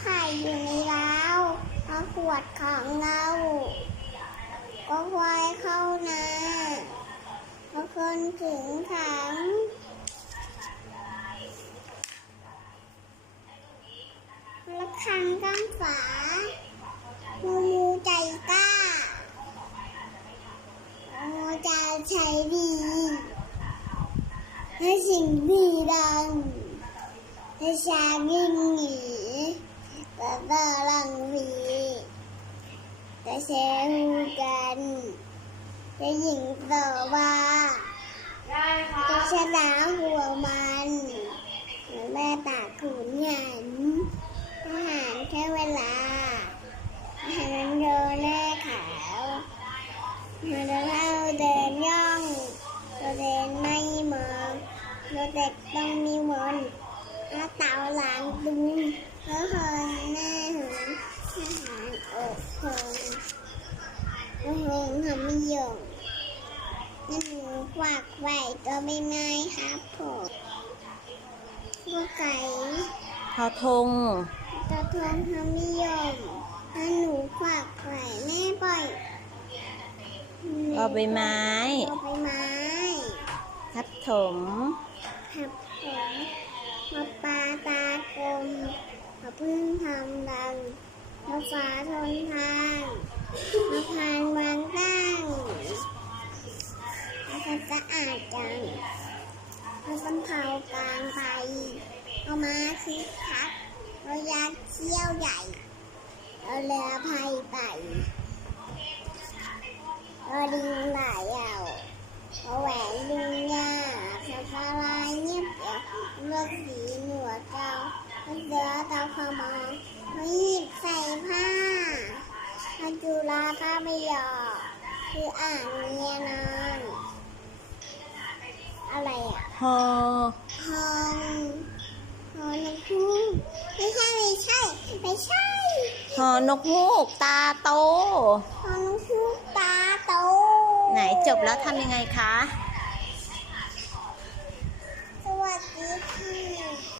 ไข่อยู่ในราเอาขวดของเราก็ควายเข้านาเอาคนถึงขังละครังก้างฝามูมูใจกล้าโอ้จะใช้ดีให้สิ่งดีดังให้ชาวิ่งหนี แต่ตาลังวีจะแชร์หูกันจะยิงต่อว่าจะชนะหัวมันแม่ตาขุนหันอาหารแค่เวลาอาหารโดนแน่ขาวอาหารเราเดินย่องเราเดินไม่มองเราเด็กต้องมีมนต์อาเต่าหลังดุมแล้วคนหน้าหันทหารอกคน โอ้โหทำไม่ยงนั่นหนูกวากไว้ตัวไม่ง่ายครับผมกัวไก่ทอทงตัวทองทำไม่ยงนั่นหนูกวากไว้แม่ปล่อยก็ใบไม้ก็ใบไม้ทับถมครับผมมาปลาตากลมมาพึ่งทำดังมาฟ้าทนทาง มาพานวางตั้งมาพัสะอาดจังมาสำเภากลางไปเอามาคึกคักเรายักเชี่ยวใหญ่เอาเรือพายไปเอาดิงไหลเอาเอาแหวนดึงยาสะพาลายเงียบเดียวเลือดสีหนวดเจ้าเสือเตาขมาไม่หยิบใส่ผ้าพระ จุฬาพระไม่ยอมคืออ่างเมียนอน อะไรอะฮอห้องห้องนกฮูกไม่ใช่ไม่ใช่ ไม่ใช่ฮอนกฮูกตาโตห้องนกฮูกตาโต ไหนจบแล้วทำยังไงคะเ